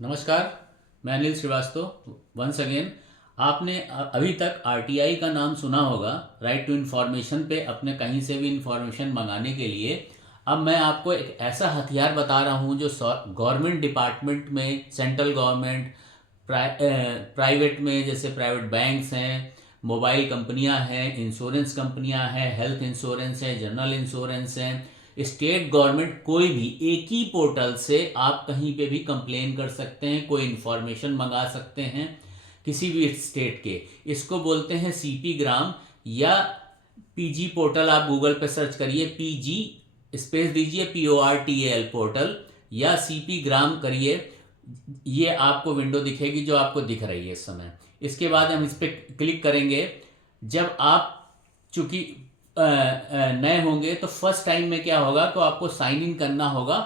नमस्कार। मैं Anil Srivastava once again. आपने अभी तक आरटीआई का नाम सुना होगा, राइट टू इन्फॉर्मेशन पे अपने कहीं से भी इंफॉर्मेशन मंगाने के लिए। अब मैं आपको एक ऐसा हथियार बता रहा हूँ जो गवर्नमेंट डिपार्टमेंट में, सेंट्रल गवर्नमेंट, प्राइवेट में, जैसे प्राइवेट बैंक्स हैं, मोबाइल कंपनियां हैं, इंश्योरेंस कंपनियां हैं, हेल्थ इंश्योरेंस है, जनरल इंश्योरेंस है, स्टेट गवर्नमेंट, कोई भी एक ही पोर्टल से आप कहीं पे भी कंप्लेन कर सकते हैं, कोई इंफॉर्मेशन मंगा सकते हैं किसी भी स्टेट के। इसको बोलते हैं सीपी ग्राम या पीजी पोर्टल। आप गूगल पे सर्च करिए, पीजी स्पेस दीजिए, PORTAL पोर्टल, या सीपी ग्राम करिए। ये आपको विंडो दिखेगी जो आपको दिख रही है इस समय। इसके बाद हम इस पर क्लिक करेंगे। जब आप चूंकि नए होंगे तो फर्स्ट टाइम में क्या होगा, तो आपको साइन इन करना होगा।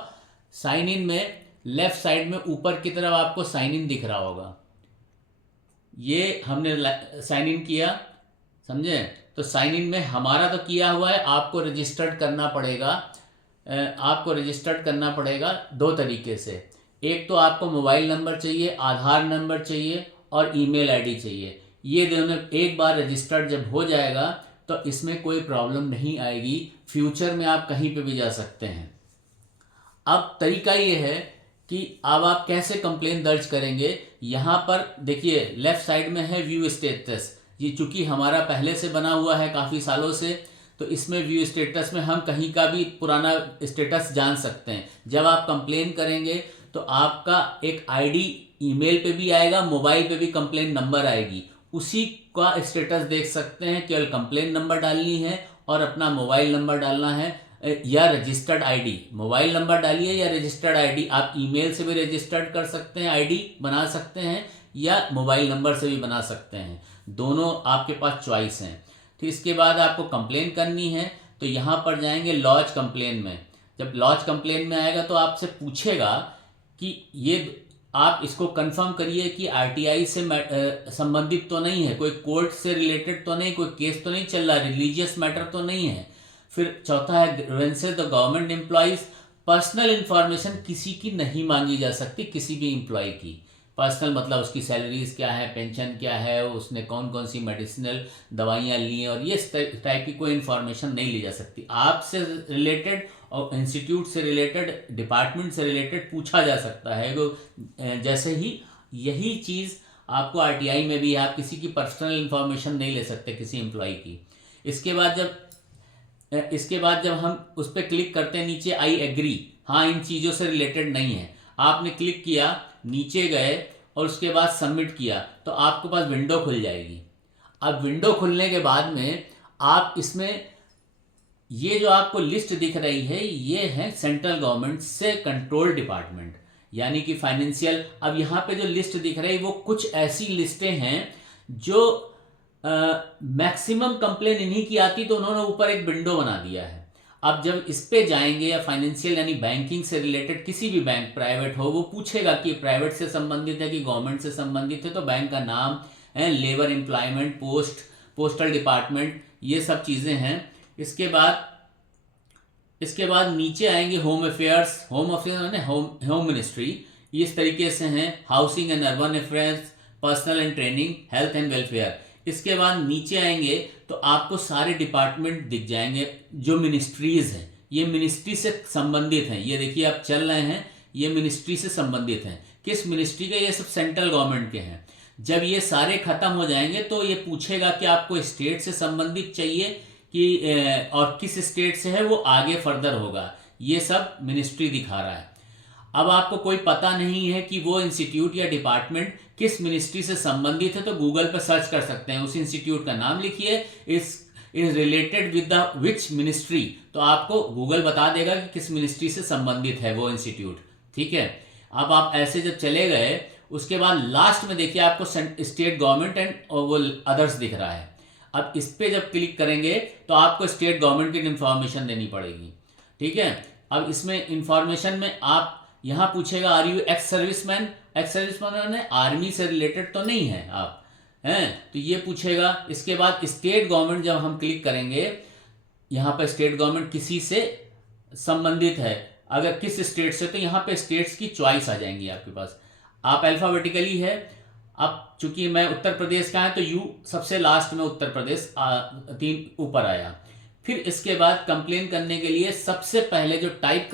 साइन इन में लेफ्ट साइड में ऊपर की तरफ आपको साइन इन दिख रहा होगा। ये हमने साइन इन किया, समझे? तो साइन इन में हमारा तो किया हुआ है, आपको रजिस्टर्ड करना पड़ेगा। आपको रजिस्टर्ड करना पड़ेगा दो तरीके से। एक तो आपको मोबाइल नंबर चाहिए, आधार नंबर चाहिए और ईमेल आईडी चाहिए। ये दोनों एक बार रजिस्टर्ड जब हो जाएगा तो इसमें कोई प्रॉब्लम नहीं आएगी। फ्यूचर में आप कहीं पे भी जा सकते हैं। अब तरीका ये है कि अब आप कैसे कंप्लेन दर्ज करेंगे। यहाँ पर देखिए लेफ्ट साइड में है व्यू स्टेटस। ये चूंकि हमारा पहले से बना हुआ है काफ़ी सालों से, तो इसमें व्यू स्टेटस में हम कहीं का भी पुराना स्टेटस जान सकते हैं। जब आप कंप्लेन करेंगे तो आपका एक आईडी ईमेल पे भी आएगा, मोबाइल पे भी कंप्लेन नंबर आएगी, उसी का स्टेटस देख सकते हैं। केवल कंप्लेन नंबर डालनी है और अपना मोबाइल नंबर डालना है या रजिस्टर्ड आईडी। मोबाइल नंबर डालिए या रजिस्टर्ड आईडी। आप ईमेल से भी रजिस्टर्ड कर सकते हैं, आईडी बना सकते हैं, या मोबाइल नंबर से भी बना सकते हैं। दोनों आपके पास चॉइस हैं। तो इसके बाद आपको कंप्लेन करनी है तो यहाँ पर जाएंगे लॉज कंप्लेन में। जब लॉज कंप्लेन में आएगा तो आपसे पूछेगा कि ये आप इसको कंफर्म करिए कि आरटीआई से संबंधित तो नहीं है, कोई कोर्ट से रिलेटेड तो नहीं, कोई केस तो नहीं चल रहा, रिलीजियस मैटर तो नहीं है। फिर चौथा है grievances the government employees. Personal information किसी की नहीं मांगी जा सकती, किसी भी एम्प्लॉय की। पर्सनल मतलब उसकी सैलरीज क्या है, पेंशन क्या है, उसने कौन कौन सी मेडिसिनल दवाइयाँ ली हैं, और ये टाइप की कोई इन्फॉर्मेशन नहीं ली जा सकती। आपसे रिलेटेड और इंस्टीट्यूट से रिलेटेड, डिपार्टमेंट से रिलेटेड पूछा जा सकता है। जैसे ही यही चीज़ आपको आरटीआई में भी है, आप किसी की पर्सनल इंफॉर्मेशन नहीं ले सकते किसी एम्प्लॉय की। इसके बाद जब हम उस पर क्लिक करते हैं नीचे, आई एग्री, हाँ इन चीज़ों से रिलेटेड नहीं है, आपने क्लिक किया, नीचे गए और उसके बाद सबमिट किया, तो आपके पास विंडो खुल जाएगी। अब विंडो खुलने के बाद में आप इसमें ये जो आपको लिस्ट दिख रही है, ये है सेंट्रल गवर्नमेंट से कंट्रोल डिपार्टमेंट, यानी कि फाइनेंशियल। अब यहाँ पे जो लिस्ट दिख रही है वो कुछ ऐसी लिस्टें हैं जो मैक्सिमम कंप्लेन इन्हीं की आती, तो उन्होंने ऊपर एक विंडो बना दिया है। अब जब इस पे जाएंगे, या फाइनेंशियल यानी बैंकिंग से रिलेटेड, किसी भी बैंक प्राइवेट हो, वो पूछेगा कि प्राइवेट से संबंधित है कि गवर्नमेंट से संबंधित है, तो बैंक का नाम है, लेबर एम्प्लॉयमेंट, पोस्टल डिपार्टमेंट, ये सब चीज़ें हैं। इसके बाद नीचे आएंगे होम अफेयर्स। होम अफेयर्स यानी होम मिनिस्ट्री, इस तरीके से हैं, housing and urban affairs, personal and training, health and welfare. इसके बाद नीचे आएंगे तो आपको सारे डिपार्टमेंट दिख जाएंगे जो मिनिस्ट्रीज हैं, ये मिनिस्ट्री से संबंधित हैं। ये देखिए आप चल रहे हैं, ये मिनिस्ट्री से संबंधित हैं। किस मिनिस्ट्री के? ये सब सेंट्रल गवर्नमेंट के हैं। जब ये सारे खत्म हो जाएंगे तो ये पूछेगा कि आपको स्टेट से संबंधित चाहिए कि और किस स्टेट से है, वो आगे फर्दर होगा। ये सब मिनिस्ट्री दिखा रहा है। अब आपको कोई पता नहीं है कि वो इंस्टीट्यूट या डिपार्टमेंट किस मिनिस्ट्री से संबंधित है, तो गूगल पर सर्च कर सकते हैं, उस इंस्टीट्यूट का नाम लिखिए, is related with the which ministry, तो आपको गूगल बता देगा कि किस मिनिस्ट्री से संबंधित है वो इंस्टीट्यूट। ठीक है। अब आप ऐसे जब चले गए, उसके बाद लास्ट में देखिए आपको स्टेट गवर्नमेंट एंड वो अदर्स दिख रहा है। अब इस पे जब क्लिक करेंगे तो आपको स्टेट गवर्नमेंट की इंफॉर्मेशन देनी पड़ेगी। ठीक है। अब इसमें इंफॉर्मेशन में आप यहाँ पूछेगा, are you ex serviceman? Ex serviceman ने आर्मी से रिलेटेड तो नहीं है आप, हैं, तो ये पूछेगा। इसके बाद स्टेट गवर्नमेंट जब हम क्लिक करेंगे, यहाँ पर स्टेट गवर्नमेंट किसी से संबंधित है, अगर किस स्टेट से, तो यहाँ पे स्टेट्स की चॉइस आ जाएंगी आपके पास। आप अल्फ़ाबेटिकली है। अब चूंकि मैं उत्तर प्रदेश का है तो यू सबसे लास्ट में उत्तर प्रदेश 3 ऊपर आया। फिर इसके बाद कंप्लेन करने के लिए सबसे पहले जो टाइप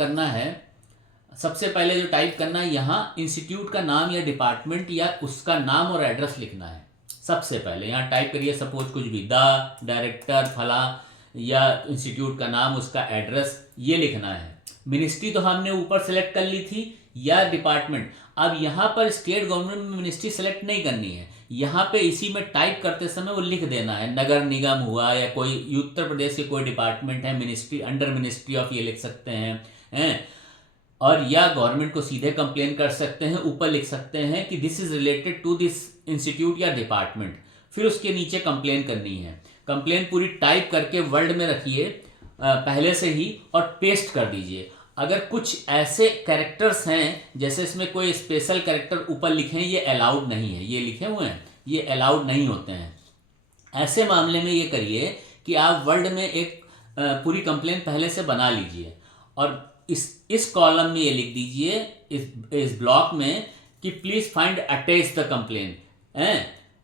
करना है, यहाँ इंस्टीट्यूट का नाम या डिपार्टमेंट या उसका नाम और एड्रेस लिखना है। सबसे पहले यहाँ टाइप करिए, सपोज कुछ भी, द डायरेक्टर फला, या इंस्टीट्यूट का नाम, उसका एड्रेस, ये लिखना है। मिनिस्ट्री तो हमने ऊपर सेलेक्ट कर ली थी, या डिपार्टमेंट। अब यहाँ पर स्टेट गवर्नमेंट में मिनिस्ट्री सेलेक्ट नहीं करनी है, यहाँ पे इसी में टाइप करते समय वो लिख देना है, नगर निगम हुआ या कोई उत्तर प्रदेश के कोई डिपार्टमेंट है, मिनिस्ट्री, अंडर मिनिस्ट्री ऑफ, ये लिख सकते हैं। और या गवर्नमेंट को सीधे कंप्लेन कर सकते हैं, ऊपर लिख सकते हैं कि this is related to this institute या डिपार्टमेंट। फिर उसके नीचे कंप्लेन करनी है। कंप्लेन पूरी टाइप करके वर्ड में रखिए पहले से ही और पेस्ट कर दीजिए। अगर कुछ ऐसे कैरेक्टर्स हैं, जैसे इसमें कोई स्पेशल कैरेक्टर ऊपर लिखे हैं, ये अलाउड नहीं है, ये लिखे हुए हैं, ये अलाउड नहीं होते हैं। ऐसे मामले में ये करिए कि आप वर्ड में एक पूरी कंप्लेन पहले से बना लीजिए और इस कॉलम में ये लिख दीजिए, इस ब्लॉक में, कि please find attach the complain.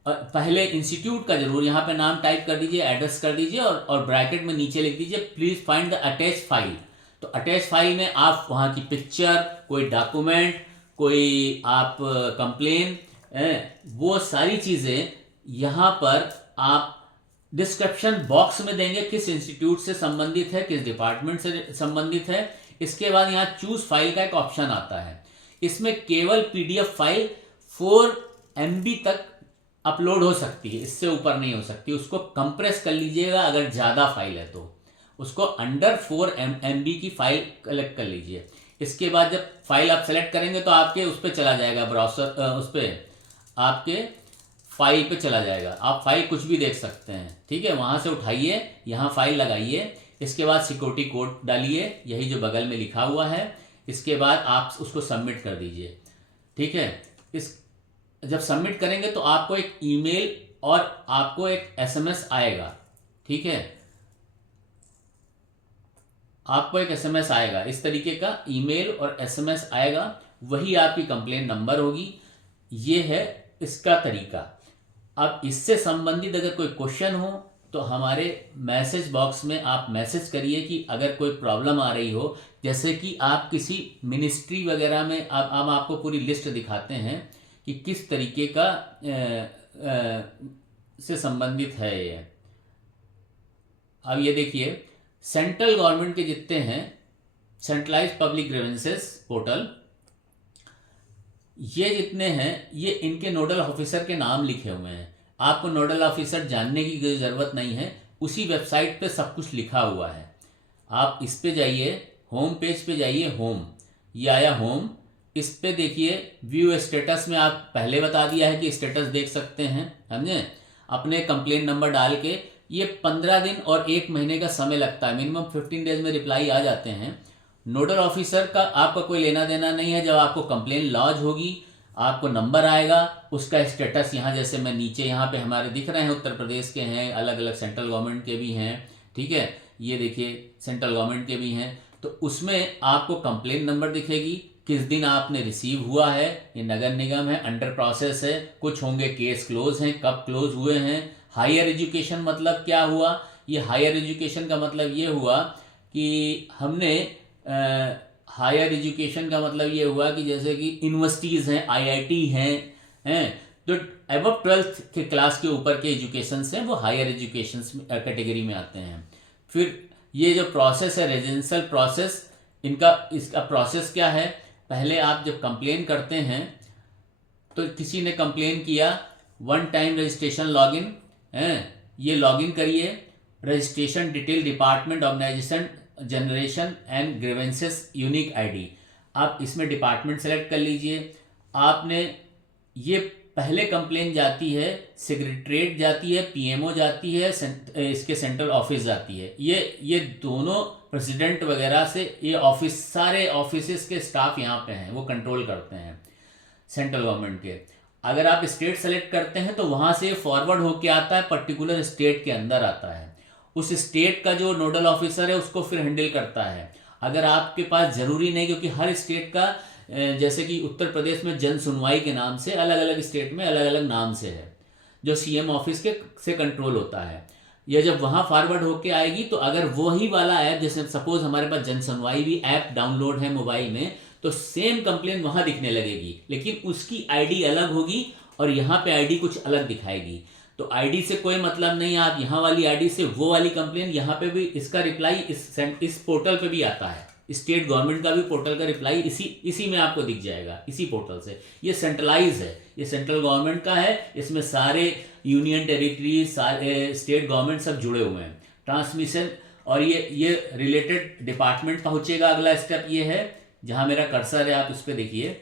पहले इंस्टीट्यूट का जरूर यहाँ पे नाम टाइप कर दीजिए, एड्रेस कर दीजिए, और ब्रैकेट में नीचे लिख दीजिए please find the attach file. तो अटैच फाइल में आप वहाँ की पिक्चर, कोई डॉक्यूमेंट, कोई आप कंप्लेन, वो सारी चीज़ें यहाँ पर आप डिस्क्रिप्शन बॉक्स में देंगे, किस इंस्टीट्यूट से संबंधित है, किस डिपार्टमेंट से संबंधित है। इसके बाद यहाँ चूज फाइल का एक ऑप्शन आता है, इसमें केवल पीडीएफ फाइल 4 MB तक अपलोड हो सकती है, इससे ऊपर नहीं हो सकती। उसको कंप्रेस कर लीजिएगा, अगर ज़्यादा फाइल है तो उसको अंडर 4 MB की फाइल कलेक्ट कर लीजिए। इसके बाद जब फाइल आप सेलेक्ट करेंगे तो आपके उस पर चला जाएगा, ब्राउज़र उस पर आपके फाइल पे चला जाएगा, आप फाइल कुछ भी देख सकते हैं। ठीक है, वहाँ से उठाइए, यहाँ फाइल लगाइए, इसके बाद सिक्योरिटी कोड डालिए, यही जो बगल में लिखा हुआ है। इसके बाद आप उसको सबमिट कर दीजिए। ठीक है, इस जब सबमिट करेंगे तो आपको एक ईमेल और आपको एक SMS आएगा। ठीक है, आपको एक SMS आएगा, इस तरीके का ईमेल और SMS आएगा, वही आपकी कंप्लेन नंबर होगी। ये है इसका तरीका। अब इससे संबंधित अगर कोई क्वेश्चन हो तो हमारे मैसेज बॉक्स में आप मैसेज करिए कि अगर कोई प्रॉब्लम आ रही हो, जैसे कि आप किसी मिनिस्ट्री वगैरह में, अब हम आपको पूरी लिस्ट दिखाते हैं कि किस तरीके का से संबंधित है ये। अब ये देखिए, सेंट्रल गवर्नमेंट के जितने हैं, सेंट्रलाइज पब्लिक ग्रीवेंसेस पोर्टल, ये जितने हैं, ये इनके नोडल ऑफिसर के नाम लिखे हुए हैं। आपको नोडल ऑफिसर जानने की ज़रूरत नहीं है, उसी वेबसाइट पे सब कुछ लिखा हुआ है। आप इस पे जाइए, होम पेज पे जाइए, होम, ये आया होम, इस पे देखिए व्यू स्टेटस में आप पहले बता दिया है कि स्टेटस देख सकते हैं, समझे। अपने कंप्लेन नंबर डाल के, ये 15 दिन और 1 महीने का समय लगता है, मिनिमम 15 डेज में रिप्लाई आ जाते हैं। नोडल ऑफिसर का आपका कोई लेना देना नहीं है। जब आपको कंप्लेन लॉन्च होगी, आपको नंबर आएगा, उसका स्टेटस यहाँ, जैसे मैं नीचे यहाँ पे हमारे दिख रहे हैं, उत्तर प्रदेश के हैं, अलग अलग सेंट्रल गवर्नमेंट के भी हैं। ठीक है, ये देखिए सेंट्रल गवर्नमेंट के भी हैं, तो उसमें आपको कंप्लेन नंबर दिखेगी, किस दिन आपने रिसीव हुआ है, ये नगर निगम है, अंडर प्रोसेस है, कुछ होंगे केस क्लोज हैं, कब क्लोज हुए हैं। हायर एजुकेशन मतलब क्या हुआ, ये हायर एजुकेशन का मतलब ये हुआ कि हमने हायर एजुकेशन का मतलब ये हुआ कि जैसे कि यूनिवर्सिटीज़ हैं, IIT हैं, तो अबव 12th के क्लास के ऊपर के एजुकेशन हैं, वो हायर एजुकेशन कैटेगरी में आते हैं। फिर ये जो प्रोसेस है, रेजिडेंशियल प्रोसेस, इसका प्रोसेस क्या है, पहले आप जब कंप्लेन करते हैं तो किसी ने कंप्लेन किया, 1 टाइम रजिस्ट्रेशन लॉगिन है, ये लॉगिन करिए, registration detail department organisation generation and grievances unique ID, आप इसमें डिपार्टमेंट सेलेक्ट कर लीजिए। आपने ये पहले कंप्लेन जाती है, सेक्रेटरीट जाती है, PMO जाती है, इसके सेंट्रल ऑफिस जाती है। ये दोनों प्रेसिडेंट वगैरह से, ये ऑफिस, सारे ऑफिस के स्टाफ यहाँ पे हैं, वो कंट्रोल करते हैं सेंट्रल गवर्नमेंट के। अगर आप स्टेट सेलेक्ट करते हैं तो वहाँ से फॉरवर्ड होके आता है, पर्टिकुलर स्टेट के अंदर आता है, उस स्टेट का जो नोडल ऑफिसर है उसको फिर हैंडल करता है। अगर आपके पास ज़रूरी नहीं, क्योंकि हर स्टेट का जैसे कि उत्तर प्रदेश में जन सुनवाई के नाम से, अलग अलग स्टेट में अलग अलग नाम से है, जो सीएम ऑफिस के से कंट्रोल होता है। यह जब वहाँ फॉरवर्ड होके आएगी तो अगर वही वाला ऐप, जैसे सपोज हमारे पास जन सुनवाई भी ऐप डाउनलोड है मोबाइल में, तो सेम कंप्लेन वहाँ दिखने लगेगी, लेकिन उसकी आईडी अलग होगी और यहाँ पे आईडी कुछ अलग दिखाएगी। तो आईडी से कोई मतलब नहीं, आप यहाँ वाली आईडी से वो वाली कंप्लेन, यहाँ पे भी इसका रिप्लाई इस पोर्टल पे भी आता है। स्टेट गवर्नमेंट का भी पोर्टल का रिप्लाई इसी में आपको दिख जाएगा, इसी पोर्टल से। ये सेंट्रलाइज है, ये सेंट्रल गवर्नमेंट का है, इसमें सारे यूनियन टेरिटरीज, सारे स्टेट गवर्नमेंट सब जुड़े हुए हैं। ट्रांसमिशन और ये रिलेटेड डिपार्टमेंट पहुंचेगा। अगला स्टेप ये है, जहां मेरा कर्सर है आप उस पर देखिए।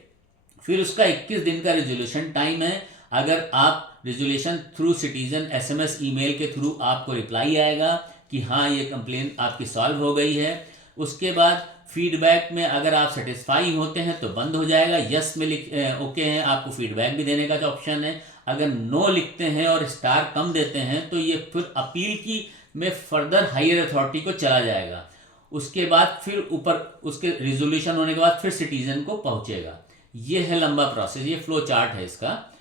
फिर उसका 21 दिन का रेजोल्यूशन टाइम है। अगर आप resolution through citizen SMS email के थ्रू आपको रिप्लाई आएगा कि हाँ ये कंप्लेन आपकी सॉल्व हो गई है। उसके बाद फीडबैक में अगर आप सेटिस्फाई होते हैं तो बंद हो जाएगा। यस में ओके हैं, आपको फीडबैक भी देने का जो ऑप्शन है। अगर नो लिखते हैं और स्टार कम देते हैं तो ये फिर अपील की में फर्दर हायर अथॉरिटी को चला जाएगा। उसके बाद फिर ऊपर उसके रिजोल्यूशन होने के बाद फिर सिटीजन को पहुंचेगा। ये है लंबा प्रोसेस, ये फ्लो चार्ट है इसका,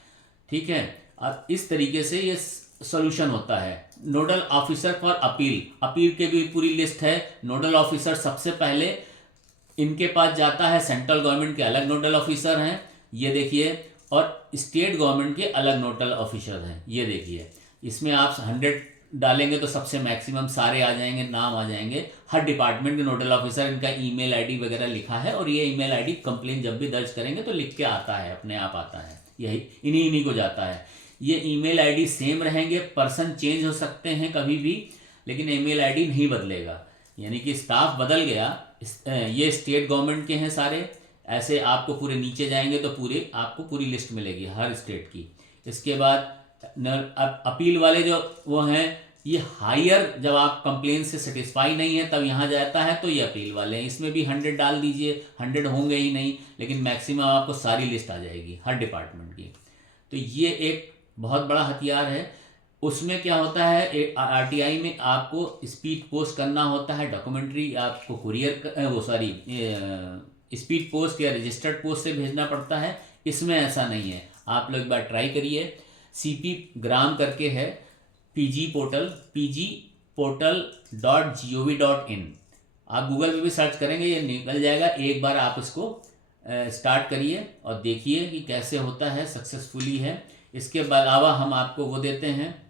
ठीक है। अब इस तरीके से ये सोल्यूशन होता है। नोडल ऑफिसर फॉर अपील के भी पूरी लिस्ट है। नोडल ऑफिसर सबसे पहले इनके पास जाता है, सेंट्रल गवर्नमेंट के अलग नोडल ऑफिसर हैं, ये देखिए, और स्टेट गवर्नमेंट के अलग नोडल ऑफिसर हैं, ये देखिए। इसमें आप 100 डालेंगे तो सबसे मैक्सिमम सारे आ जाएंगे, नाम आ जाएंगे। हर डिपार्टमेंट के नोडल ऑफिसर, इनका ईमेल आईडी वगैरह लिखा है, और ये ईमेल आईडी कंप्लेन जब भी दर्ज करेंगे तो लिख के आता है, अपने आप आता है, यही इन्हीं को जाता है। ये ईमेल आईडी सेम रहेंगे, पर्सन चेंज हो सकते हैं कभी भी, लेकिन ईमेल आईडी नहीं बदलेगा। यानी कि स्टाफ बदल गया, ये स्टेट गवर्नमेंट के हैं सारे। ऐसे आपको पूरे नीचे जाएंगे तो पूरे आपको पूरी लिस्ट मिलेगी हर स्टेट की। इसके बाद अपील वाले जो वो हैं, ये हायर, जब आप कंप्लेन से सेटिस्फाई नहीं है तब यहाँ जाता है, तो ये अपील वाले हैं। इसमें भी 100 डाल दीजिए, 100 होंगे ही नहीं, लेकिन मैक्सिमम आपको सारी लिस्ट आ जाएगी हर डिपार्टमेंट की। तो ये एक बहुत बड़ा हथियार है। उसमें क्या होता है, आरटीआई में आपको स्पीड पोस्ट करना होता है, डॉक्यूमेंट्री आपको स्पीड पोस्ट या रजिस्टर्ड पोस्ट से भेजना पड़ता है। इसमें ऐसा नहीं है, आप लोग एक बार ट्राई करिए। सीपी ग्राम करके है, pgportal.gov.in, आप गूगल पे भी सर्च करेंगे ये निकल जाएगा। एक बार आप इसको स्टार्ट करिए और देखिए कि कैसे होता है, सक्सेसफुली है। इसके अलावा हम आपको वो देते हैं,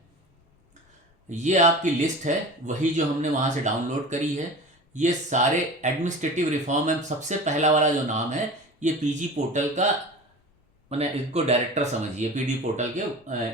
ये आपकी लिस्ट है, वही जो हमने वहाँ से डाउनलोड करी है। ये सारे एडमिनिस्ट्रेटिव रिफॉर्म है। सबसे पहला वाला जो नाम है, ये पीजी पोर्टल का, मैंने इनको डायरेक्टर समझिए, पीडी पोर्टल के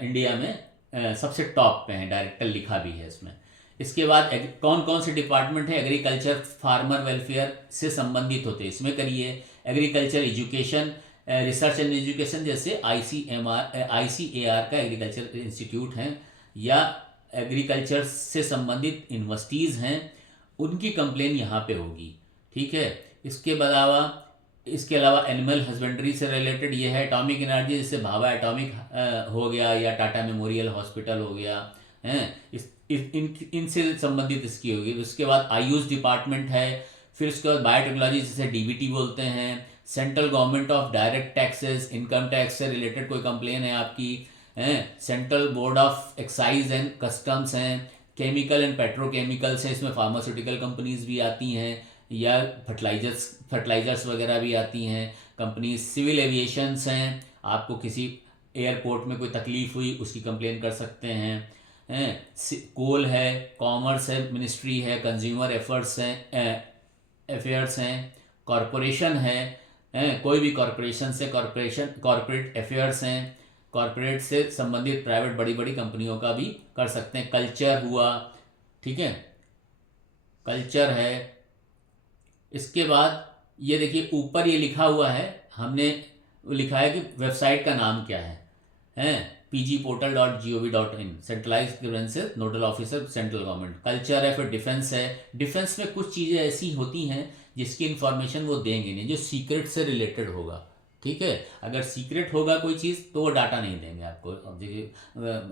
इंडिया में सबसे टॉप पे हैं, डायरेक्टर लिखा भी है इसमें। इसके बाद कौन कौन से डिपार्टमेंट है, एग्रीकल्चर फार्मर वेलफेयर से संबंधित होते हैं, इसमें करिए। Agriculture education, research and education, जैसे ICAR का एग्रीकल्चर इंस्टीट्यूट हैं, या एग्रीकल्चर से संबंधित यूनिवर्सिटीज़ हैं, उनकी कंप्लेन यहाँ पे होगी, ठीक है। इसके अलावा एनिमल हस्बेंड्री से रिलेटेड ये है। एटॉमिक एनर्जी, जैसे भाभा एटॉमिक हो गया, या टाटा मेमोरियल हॉस्पिटल हो गया, हैं, इनसे संबंधित इसकी होगी। उसके बाद आयुष डिपार्टमेंट है। फिर उसके बाद बायोटेक्नोलॉजी, जिसे DBT बोलते हैं। Central government of direct taxes, income tax से रिलेटेड कोई कंप्लेन है आपकी, हैं। Central board of excise and customs हैं। केमिकल एंड पेट्रोकेमिकल्स है, इसमें फार्मास्यूटिकल कंपनीज भी आती हैं, या फर्टिलाइजर्स वगैरह भी आती हैं कंपनीज। सिविल एविएशंस हैं, आपको किसी एयरपोर्ट में कोई तकलीफ हुई उसकी कंप्लेन कर सकते हैं। कोल है, कॉमर्स है, मिनिस्ट्री है, कंज्यूमर अफेयर्स हैं, कॉरपोरेशन है, कोई भी कॉरपोरेशन से कॉरपोरेट अफेयर्स हैं, कॉरपोरेट से संबंधित प्राइवेट बड़ी बड़ी कंपनियों का भी कर सकते हैं। कल्चर हुआ, ठीक है, कल्चर है। इसके बाद ये देखिए ऊपर ये लिखा हुआ है, हमने लिखा है कि वेबसाइट का नाम क्या है, pgportal.gov.in, centralise grievances, nodal officer central government. Culture है, फिर डिफेंस है। डिफेंस में कुछ चीज़ें ऐसी होती हैं जिसकी इन्फॉर्मेशन वो देंगे नहीं, जो सीक्रेट से रिलेटेड होगा, ठीक है। अगर सीक्रेट होगा कोई चीज़ तो वो डाटा नहीं देंगे आपको। अब देखिए,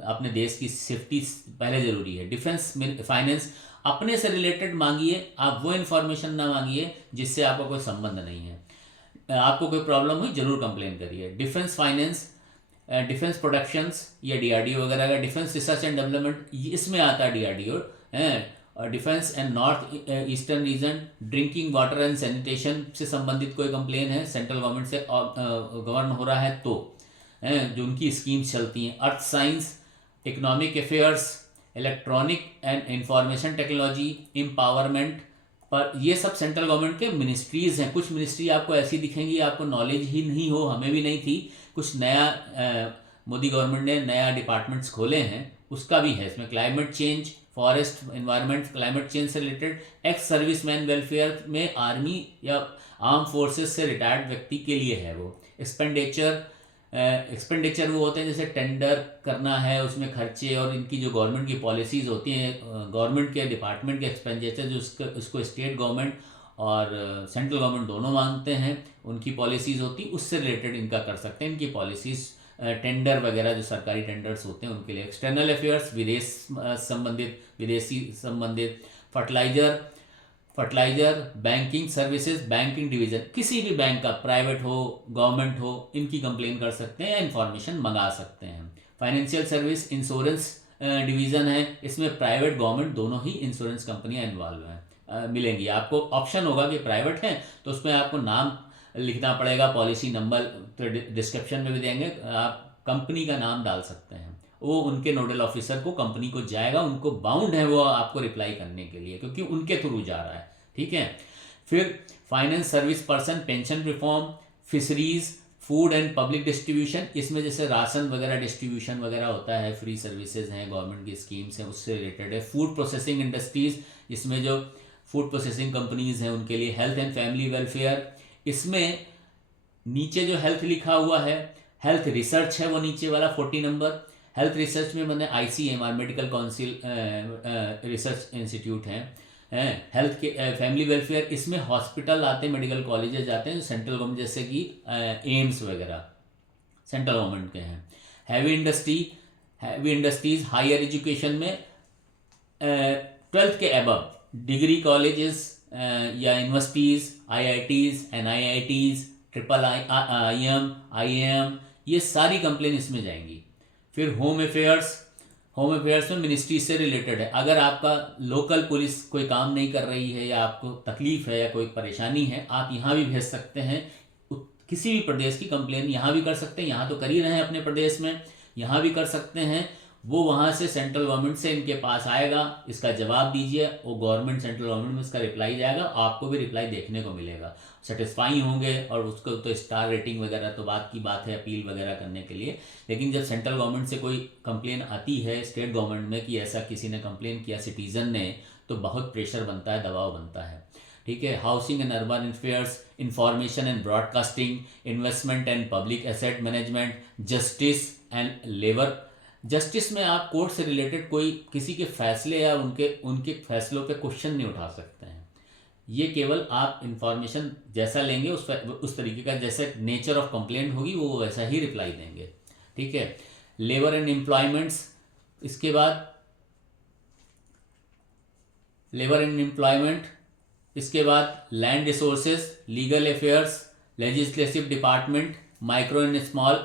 अपने देश की सेफ्टी पहले ज़रूरी है। डिफेंस में फाइनेंस, अपने से रिलेटेड मांगिए, आप वो इन्फॉर्मेशन ना मांगिए जिससे आपका कोई संबंध नहीं है। आपको कोई प्रॉब्लम हुई जरूर कंप्लेन करिए। डिफेंस फाइनेंस, डिफेंस प्रोडक्शंस या डीआरडीओ वगैरह का, डिफेंस रिसर्च एंड डेवलपमेंट इसमें आता है डीआरडीओ है। और defence and north eastern region, drinking water and sanitation से संबंधित कोई कंप्लेन है सेंट्रल गवर्नमेंट से गवर्न हो रहा है तो जो उनकी स्कीम्स चलती हैं। Earth science, economic affairs, electronic and information technology, empowerment, पर ये सब सेंट्रल गवर्नमेंट के मिनिस्ट्रीज़ हैं। कुछ मिनिस्ट्री आपको ऐसी दिखेंगी आपको नॉलेज ही नहीं हो, हमें भी नहीं थी। कुछ नया मोदी गवर्नमेंट ने नया डिपार्टमेंट्स खोले हैं, उसका भी है इसमें। Climate change, forest, environment, climate change से related. Ex service man welfare में आर्मी या आर्म फोर्सेस से रिटायर्ड व्यक्ति के लिए है वो। एक्सपेंडिचर वो होते हैं जैसे टेंडर करना है, उसमें खर्चे और इनकी जो गवर्नमेंट की पॉलिसीज़ होती हैं, गवर्नमेंट के डिपार्टमेंट के एक्सपेंडिचर जो उसको स्टेट गवर्नमेंट और सेंट्रल गवर्नमेंट दोनों मानते हैं, उनकी पॉलिसीज़ होती, उससे रिलेटेड इनका कर सकते हैं। इनकी पॉलिसीज़ टेंडर वगैरह जो सरकारी टेंडर्स होते हैं उनके लिए। एक्सटर्नल अफेयर्स, विदेश संबंधित, विदेशी संबंधित। Fertiliser, banking services, banking division, किसी भी बैंक का, प्राइवेट हो गवर्नमेंट हो, इनकी कंप्लेन कर सकते हैं या इन्फॉर्मेशन मंगा सकते हैं। फाइनेंशियल सर्विस, इंश्योरेंस डिवीज़न है, इसमें प्राइवेट गवर्नमेंट दोनों ही इंश्योरेंस कंपनियां इन्वॉल्व हैं, मिलेंगी आपको। ऑप्शन होगा कि प्राइवेट हैं तो उसमें आपको नाम लिखना पड़ेगा, पॉलिसी नंबर तो डिस्क्रिप्शन में भी देंगे, आप कंपनी का नाम डाल सकते हैं, वो उनके नोडल ऑफिसर को, कंपनी को जाएगा, उनको बाउंड है वो आपको रिप्लाई करने के लिए क्योंकि उनके थ्रू जा रहा है। ठीक है। फिर finance service person, pension reform, fisheries, food and public distribution, इसमें जैसे राशन वगैरह डिस्ट्रीब्यूशन वगैरह होता है, फ्री सर्विसेज हैं, गवर्नमेंट की स्कीम्स हैं, उससे रिलेटेड है। फूड प्रोसेसिंग इंडस्ट्रीज, इसमें जो फूड प्रोसेसिंग कंपनीज हैं उनके लिए। हेल्थ एंड फैमिली वेलफेयर, इसमें नीचे जो हेल्थ लिखा हुआ है, हेल्थ रिसर्च है वो नीचे वाला 40 नंबर। हेल्थ रिसर्च में मैंने ICMR, medical council research institute हैं। हेल्थ के फैमिली वेलफेयर, इसमें हॉस्पिटल आते हैं, मेडिकल कॉलेजेस आते हैं सेंट्रल गवर्नमेंट, जैसे कि एम्स वगैरह सेंट्रल गवर्नमेंट के हैं। हैवी इंडस्ट्रीज, हायर एजुकेशन में 12th के अबव डिग्री कॉलेजेस या यूनिवर्सिटीज़, IITs, NIITs, IIM, ये सारी कंप्लेन इसमें जाएंगी। फिर होम अफेयर्स में मिनिस्ट्री से रिलेटेड है। अगर आपका लोकल पुलिस कोई काम नहीं कर रही है या आपको तकलीफ है या कोई परेशानी है, आप यहाँ भी भेज सकते हैं। किसी भी प्रदेश की कंप्लेन यहाँ भी कर सकते हैं, यहाँ तो कर ही रहे हैं अपने प्रदेश में, यहाँ भी कर सकते हैं। वो वहाँ से सेंट्रल गवर्नमेंट से इनके पास आएगा, इसका जवाब दीजिए, वो गवर्नमेंट सेंट्रल गवर्नमेंट में इसका रिप्लाई जाएगा, आपको भी रिप्लाई देखने को मिलेगा, सेटिस्फाई होंगे। और उसको तो स्टार रेटिंग वगैरह तो बात की बात है अपील वगैरह करने के लिए। लेकिन जब सेंट्रल गवर्नमेंट से कोई कंप्लेन आती है स्टेट गवर्नमेंट में कि ऐसा किसी ने कंप्लेन किया सिटीजन ने, तो बहुत प्रेशर बनता है, दबाव बनता है। ठीक है। Housing and urban affairs, information and broadcasting, investment and public asset management, justice and labour. Justice में आप कोर्ट से रिलेटेड कोई किसी के फैसले या उनके फैसलों पे क्वेश्चन नहीं उठा सकते हैं। ये केवल आप इंफॉर्मेशन जैसा लेंगे उस तरीके का, जैसे नेचर ऑफ कंप्लेंट होगी वो वैसा ही रिप्लाई देंगे। ठीक है। लेबर एंड एम्प्लॉयमेंट्स, इसके बाद लेबर एंड एम्प्लॉयमेंट, इसके बाद land resources, legal affairs, legislative department, micro and small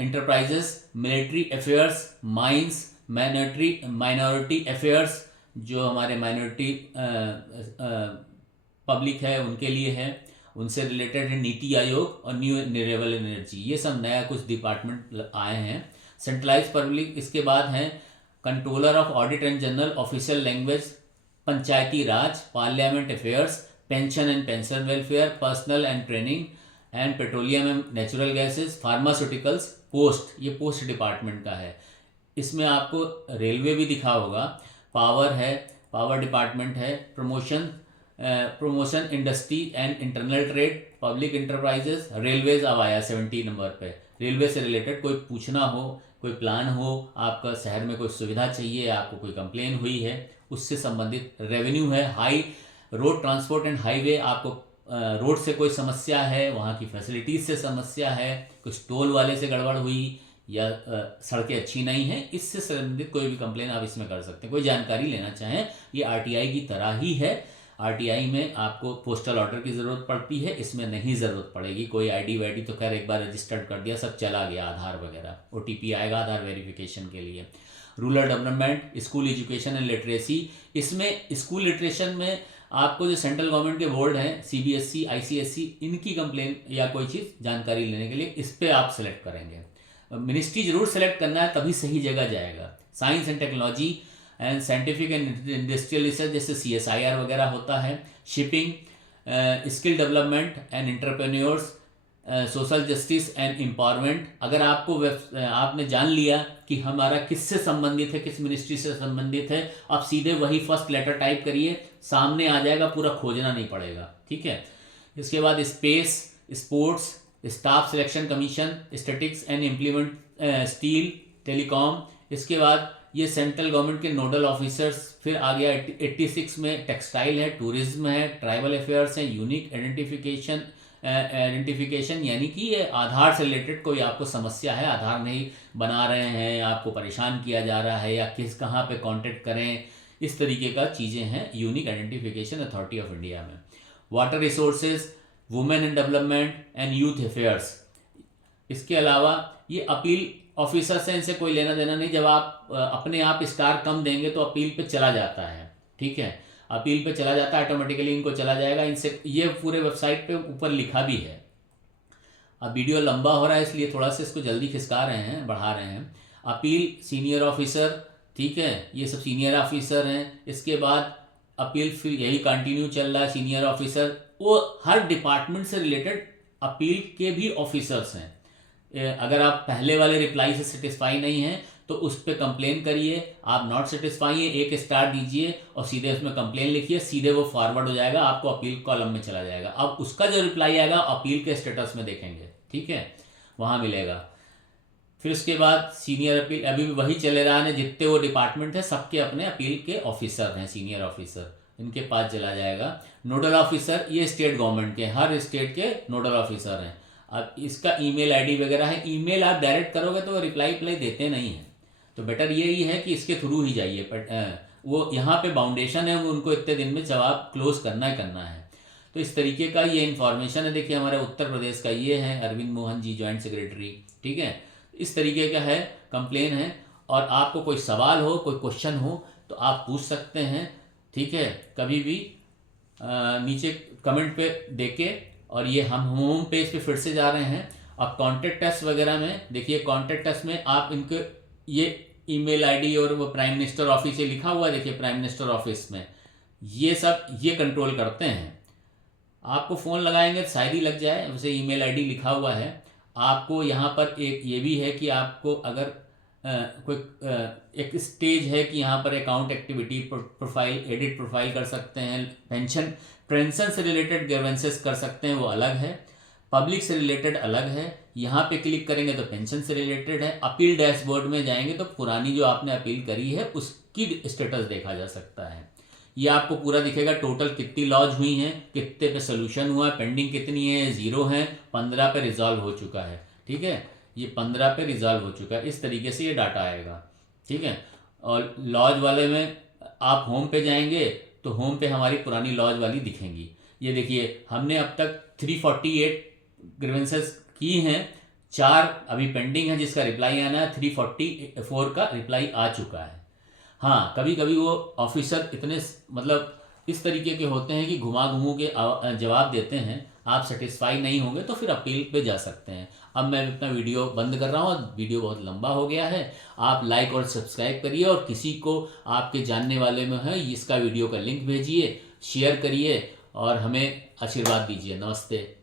enterprises, military affairs, mines, minority affairs, जो हमारे माइनॉरिटी पब्लिक है उनके लिए है, उनसे रिलेटेड है। नीति आयोग और न्यू रिन्यूएबल एनर्जी, ये सब नया कुछ डिपार्टमेंट आए हैं। सेंट्रलाइज पब्लिक, इसके बाद हैं controller of audit and general official language, Panchayati Raj, parliament affairs, pension and pension welfare, personal and training and petroleum and natural gases, pharmaceuticals, post, ये पोस्ट डिपार्टमेंट का है। इसमें आपको रेलवे भी दिखा होगा, पावर है, पावर डिपार्टमेंट है, promotion industry and internal trade, public enterprises, railways अब आया 70 नंबर पे। रेलवे से रिलेटेड कोई पूछना हो, कोई प्लान हो, आपका शहर में कोई सुविधा चाहिए, आपको कोई कंप्लेन हुई है, उससे संबंधित। रेवेन्यू है, high road transport and highway, आपको रोड से कोई समस्या है, वहाँ की फैसिलिटीज से समस्या है, कुछ टोल वाले से गड़बड़ हुई या सड़कें अच्छी नहीं हैं, इससे संबंधित कोई भी कंप्लेन आप इसमें कर सकते हैं। कोई जानकारी लेना चाहें, ये RTI की तरह ही है, आरटीआई में आपको पोस्टल ऑर्डर की ज़रूरत पड़ती है, इसमें नहीं ज़रूरत पड़ेगी। कोई आईडी वाईडी तो खैर एक बार रजिस्टर्ड कर दिया सब चला गया, आधार वगैरह, ओटीपी आएगा आधार वेरिफिकेशन के लिए। Rural development, school education and literacy, इसमें स्कूल लिटरेशन में आपको जो सेंट्रल गवर्नमेंट के बोर्ड हैं सीबीएसई, आईसीएसई, इनकी कंप्लेन या कोई चीज़ जानकारी लेने के लिए इस पर आप सेलेक्ट करेंगे। मिनिस्ट्री जरूर सेलेक्ट करना है, तभी सही जगह जाएगा। Science and technology and scientific and industrial research जैसे CSIR वगैरह होता है। Shipping, skill development and entrepreneurs, social justice and empowerment. अगर आपको आपने जान लिया कि हमारा किससे संबंधित है, किस मिनिस्ट्री से संबंधित है, आप सीधे वही फर्स्ट लेटर टाइप करिए, सामने आ जाएगा, पूरा खोजना नहीं पड़ेगा, ठीक है। इसके बाद space, sports, staff selection commission, statics and implement, steel, telecom. इसके बाद ये सेंट्रल गवर्नमेंट के नोडल ऑफिसर्स। फिर आ गया 86 में टेक्सटाइल है, टूरिज्म है, ट्राइबल अफेयर्स है, यूनिक आइडेंटिफिकेशन, यानी कि ये आधार से रिलेटेड कोई आपको समस्या है, आधार नहीं बना रहे हैं, आपको परेशान किया जा रहा है, या कहाँ पे कांटेक्ट करें, इस तरीके का चीज़ें हैं unique identification authority of India में। Water resources, women and development and youth affairs. इसके अलावा ये अपील ऑफिसर से, इनसे कोई लेना देना नहीं। जब आप अपने आप स्टार कम देंगे तो अपील पे चला जाता है, ठीक है, अपील पे चला जाता है, ऑटोमेटिकली इनको चला जाएगा। इनसे ये पूरे वेबसाइट पे ऊपर लिखा भी है। अब वीडियो लंबा हो रहा है इसलिए थोड़ा सा इसको जल्दी खिसका रहे हैं, बढ़ा रहे हैं। अपील सीनियर ऑफिसर, ठीक है, ये सब सीनियर ऑफिसर हैं। इसके बाद अपील फिर यही कंटिन्यू चल रहा है, सीनियर ऑफिसर, वो हर डिपार्टमेंट से रिलेटेड अपील के भी ऑफिसर्स हैं। अगर आप पहले वाले रिप्लाई से सेटिस्फाई नहीं हैं तो उस पर कंप्लेन करिए। आप नॉट सेटिस्फाई हैं, 1 स्टार दीजिए और सीधे उसमें कंप्लेन लिखिए, सीधे वो फॉरवर्ड हो जाएगा, आपको अपील कॉलम में चला जाएगा। अब उसका जो रिप्लाई आएगा अपील के स्टेटस में देखेंगे, ठीक है, वहाँ मिलेगा। फिर उसके बाद सीनियर अपील, अभी भी वही चले रहा है, जितने वो डिपार्टमेंट है सबके अपने अपील के ऑफिसर हैं, सीनियर ऑफिसर, इनके पास चला जाएगा। नोडल ऑफिसर, ये स्टेट गवर्नमेंट के, हर स्टेट के नोडल ऑफिसर हैं। अब इसका ईमेल आईडी वगैरह है, ईमेल आप डायरेक्ट करोगे तो वो रिप्लाई देते नहीं हैं, तो बेटर यही है कि इसके थ्रू ही जाइए। वो यहाँ पे बाउंडेशन है, वो उनको इतने दिन में जवाब क्लोज करना है। तो इस तरीके का ये इन्फॉर्मेशन है। देखिए हमारे उत्तर प्रदेश का ये है, अरविंद मोहन जी, जॉइंट सेक्रेटरी, ठीक है, इस तरीके का है, कंप्लेन है। और आपको कोई सवाल हो, कोई क्वेश्चन हो तो आप पूछ सकते हैं, ठीक है, कभी भी नीचे कमेंट पे देके। और ये हम होम पेज पे फिर से जा रहे हैं। अब कॉन्टेक्ट अस वगैरह में देखिए, कॉन्टेक्ट अस में आप इनके ये ईमेल आईडी और वो प्राइम मिनिस्टर ऑफिस से लिखा हुआ है, देखिए प्राइम मिनिस्टर ऑफिस में ये सब ये कंट्रोल करते हैं। आपको फ़ोन लगाएंगे तो शायद ही लग जाए, वैसे ईमेल आईडी लिखा हुआ है। आपको यहाँ पर एक ये भी है कि आपको अगर एक स्टेज है कि यहाँ पर account activity profile, edit profile कर सकते हैं, पेंशन से रिलेटेड ग्रीवेंसेस कर सकते हैं, वो अलग है। पब्लिक से रिलेटेड अलग है, यहाँ पे क्लिक करेंगे तो पेंशन से रिलेटेड है। अपील डैशबोर्ड में जाएंगे तो पुरानी जो आपने अपील करी है उसकी स्टेटस देखा जा सकता है। ये आपको पूरा दिखेगा, टोटल कितनी लॉज हुई हैं, कितने पे सोल्यूशन हुआ, पेंडिंग कितनी है, 0 है, 15 पे रिजॉल्व हो चुका है, ठीक है, ये 15 पे रिजॉल्व हो चुका है। इस तरीके से ये डाटा आएगा, ठीक है। और लॉज वाले में आप होम पे जाएंगे तो होम पे हमारी पुरानी लॉज वाली दिखेंगी। ये देखिए हमने अब तक 348 ग्रीवेंसेस की हैं, 4 अभी पेंडिंग है जिसका रिप्लाई आना है, 344 का रिप्लाई आ चुका है। हाँ, कभी कभी वो ऑफिसर इतने मतलब इस तरीके के होते हैं कि घुमा घुमू के जवाब देते हैं, आप सेटिस्फाई नहीं होंगे तो फिर अपील पे जा सकते हैं। अब मैं अपना वीडियो बंद कर रहा हूँ, वीडियो बहुत लंबा हो गया है। आप लाइक और सब्सक्राइब करिए और किसी को आपके जानने वाले में है इसका वीडियो का लिंक भेजिए, शेयर करिए और हमें आशीर्वाद दीजिए। नमस्ते।